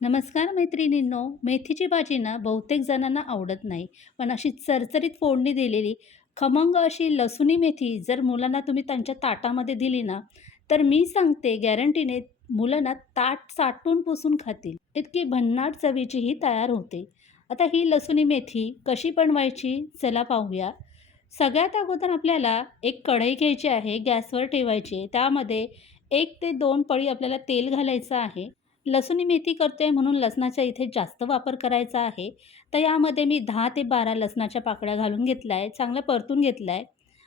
नमस्कार मैत्रिणींनो मेथीची भाजी ना बहुतेक जणांना आवडत नाही पण अशी चरचरीत फोडणी दिलेली खमंग अशी लसुणी मेथी जर मुलांना तुम्ही त्यांच्या ताटामध्ये दिली ना तर मी सांगते गॅरंटीने मुलं ना ताट साठून पुसून खातील. इतकी भन्नाट चवीची ही तयार होते. आता ही लसुणी मेथी कशी बनवायची चला पाहूया. सगळ्यात अगोदर आपल्याला एक कढई घ्यायची आहे गॅसवर ठेवायची आहे. त्यामध्ये एक ते दोन पळी आपल्याला तेल घालायचं आहे. लसूणी मेथी करते म्हणून लसणाचा इथे जास्त वापर करायचा आहे. तर यामध्ये मी दहा ते बारा लसणाच्या पाकळ्या घालून घेतल्या आहे चांगलं परतून घेतला आहे.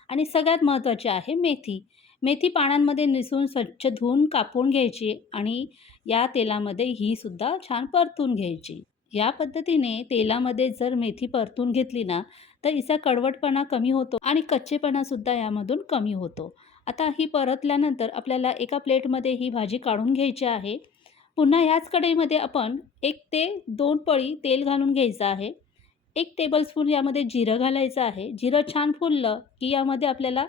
आणि सगळ्यात महत्त्वाचे आहे मेथी. मेथी पानांमध्ये निसून स्वच्छ धुवून कापून घ्यायची आणि या तेलामध्ये ही सुद्धा छान परतून घ्यायची. या पद्धतीने तेलामध्ये जर मेथी परतून घेतली ना तर हिचा कडवटपणा कमी होतो आणि कच्चेपणासुद्धा यामधून कमी होतो. आता ही परतल्यानंतर आपल्याला एका प्लेटमध्ये ही भाजी काढून घ्यायची आहे. पुन्हा ह्याच कढईमध्ये आपण एक ते दोन पळी तेल घालून घ्यायचं आहे. एक टेबलस्पून यामध्ये जिरं घालायचं आहे. जिरं छान फुललं की यामध्ये आपल्याला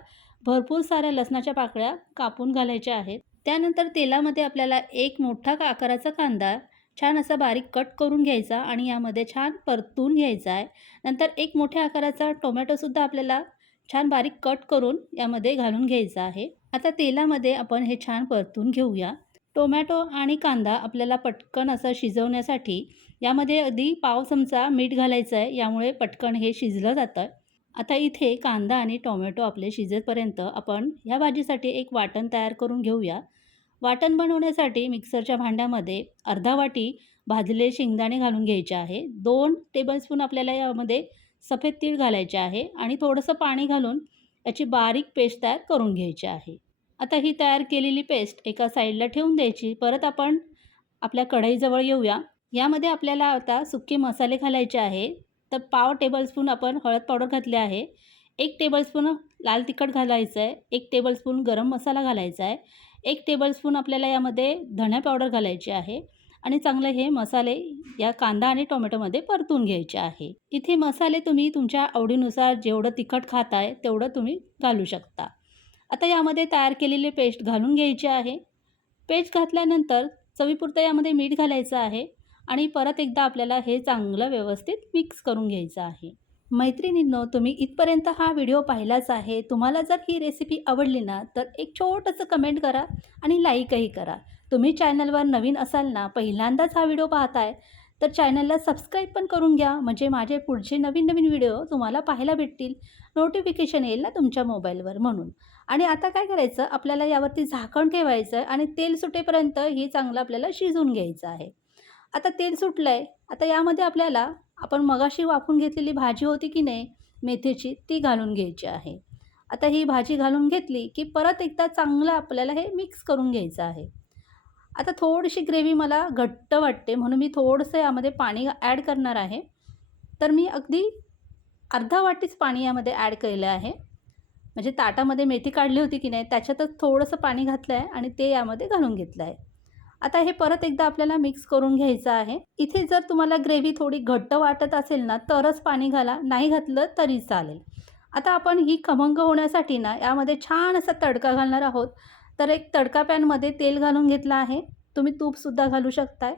भरपूर साऱ्या लसणाच्या पाकळ्या कापून घालायच्या आहेत. त्यानंतर तेलामध्ये आपल्याला एक मोठा का- आकाराचा कांदा छान असा बारीक कट करून घ्यायचा आणि यामध्ये छान परतून घ्यायचा आहे. नंतर एक मोठ्या आकाराचा टोमॅटोसुद्धा आपल्याला छान बारीक कट करून यामध्ये घालून घ्यायचा आहे. आता तेलामध्ये आपण हे छान परतून घेऊया. टोमॅटो आणि कांदा आपल्याला पटकन असं शिजवण्यासाठी यामध्ये अगदी पाव चमचा मीठ घालायचं आहे यामुळे पटकन हे शिजलं जातं. आता इथे कांदा आणि टोमॅटो आपले शिजेपर्यंत आपण ह्या भाजीसाठी एक वाटण तयार करून घेऊया. वाटण बनवण्यासाठी मिक्सरच्या भांड्यामध्ये अर्धा वाटी भाजले शेंगदाणे घालून घ्यायचे आहे. दोन टेबलस्पून आपल्याला यामध्ये सफेद तीळ घालायचे आहे आणि थोडंसं पाणी घालून याची बारीक पेस्ट तयार करून घ्यायची आहे. आता ही तयार केलेली पेस्ट एका साईडला ठेवून द्यायची. परत आपण आपल्या कढईजवळ येऊया. यामध्ये आपल्याला आता सुके मसाले घालायचे आहे. तर पाव टेबलस्पून आपण हळद पावडर घातले आहे. एक टेबलस्पून लाल तिखट घालायचं आहे एक टेबलस्पून गरम मसाला घालायचा आहे. एक टेबलस्पून आपल्याला यामध्ये धण्या पावडर घालायची आहे. आणि चांगले हे मसाले या कांदा आणि टोमॅटोमध्ये परतून घ्यायचे आहे. इथे मसाले तुम्ही तुमच्या आवडीनुसार जेवढं तिखट खाताय तेवढं तुम्ही घालू शकता. आता यामध्ये तयार केलेली पेस्ट घालून घ्यायची आहे. पेस्ट घातल्यानंतर चवीपुरतं यामध्ये मीठ घालायचं आहे आणि परत एकदा आपल्याला हे चांगलं व्यवस्थित मिक्स करून घ्यायचं आहे. मैत्रिणींनो तुम्ही इथपर्यंत हा व्हिडिओ पाहिलाच आहे. तुम्हाला जर ही रेसिपी आवडली ना तर एक छोटंसं कमेंट करा आणि लाईकही करा. तुम्ही चॅनलवर नवीन असाल ना पहिल्यांदाच हा व्हिडिओ पाहताय तर चॅनलला सबस्क्राईब पण करून घ्या. म्हणजे माझे पुढचे नवीन नवीन व्हिडिओ तुम्हाला पाहायला भेटतील. नोटिफिकेशन येईल ना तुमच्या मोबाईलवर म्हणून. आणि आता काय करायचं? आपल्याला यावरती झाकण ठेवायचं आहे आणि तेल सुटेपर्यंत ही चांगलं आपल्याला शिजवून घ्यायचं आहे. आता तेल सुटलं आहे आता यामध्ये आपल्याला आपण मगाशी वाफून घेतलेली भाजी होती की नाही मेथीची ती घालून घ्यायची आहे. आता ही भाजी घालून घेतली की परत एकदा चांगलं आपल्याला हे मिक्स करून घ्यायचं आहे. आता थोडीशी ग्रेव्ही मला घट्ट वाटते म्हणून मी थोडंसं यामध्ये पाणी ॲड करणार आहे. तर मी अगदी अर्धा वाटीच पाणी यामध्ये ॲड केलं आहे. म्हणजे ताटामध्ये मेथी काढली होती की नाही त्याच्यातच थोडंसं पाणी घातलं आहे आणि ते यामध्ये घालून घेतलं आहे आता हे परत एकदा आपल्याला मिक्स करून घ्यायचं आहे. इथे जर तुम्हाला ग्रेव्ही थोडी घट्ट वाटत असेल ना तरच पाणी घाला. नाही घातलं तरी चालेल. आता आपण ही खमंग होण्यासाठी ना यामध्ये छान असा तडका घालणार आहोत. तर एक तडका पॅनमध्ये तेल घालून घेतलं आहे. तुम्ही तूपसुद्धा घालू शकताय.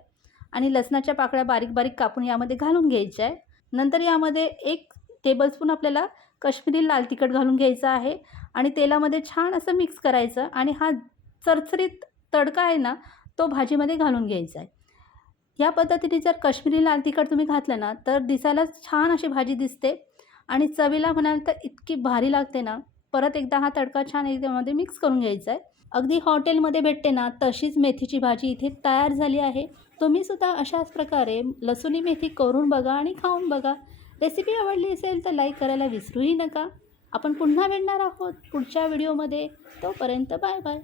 आणि लसणाच्या पाकळ्या बारीक बारीक कापून यामध्ये घालून घ्यायच्या आहे. नंतर यामध्ये एक टेबलस्पून आपल्याला कश्मीरी लाल तिखट घालून घ्यायचं आहे आणि तेलामध्ये छान असं मिक्स करायचं आणि हा चरचरीत तडका आहे ना तो भाजीमध्ये घालून घ्यायचा आहे. ह्या पद्धतीने जर कश्मीरी लाल तिखट तुम्ही घातलं ना तर दिसायला छान अशी भाजी दिसते आणि चवीला म्हणाल तर इतकी भारी लागते ना परत एकदा हा तडका छान एकदामध्ये मिक्स करून घ्यायचा आहे. अगदी हॉटेलमध्ये भेटते ना तशीच मेथीची भाजी इथे तयार झाली आहे. तुम्हीसुद्धा अशाच प्रकारे लसुणी मेथी करून बघा आणि खाऊन बघा. रेसिपी आवडली असेल तर लाईक करायला विसरूही नका. आपण पुन्हा भेटणार आहोत पुढच्या व्हिडिओमध्ये. तोपर्यंत बाय बाय.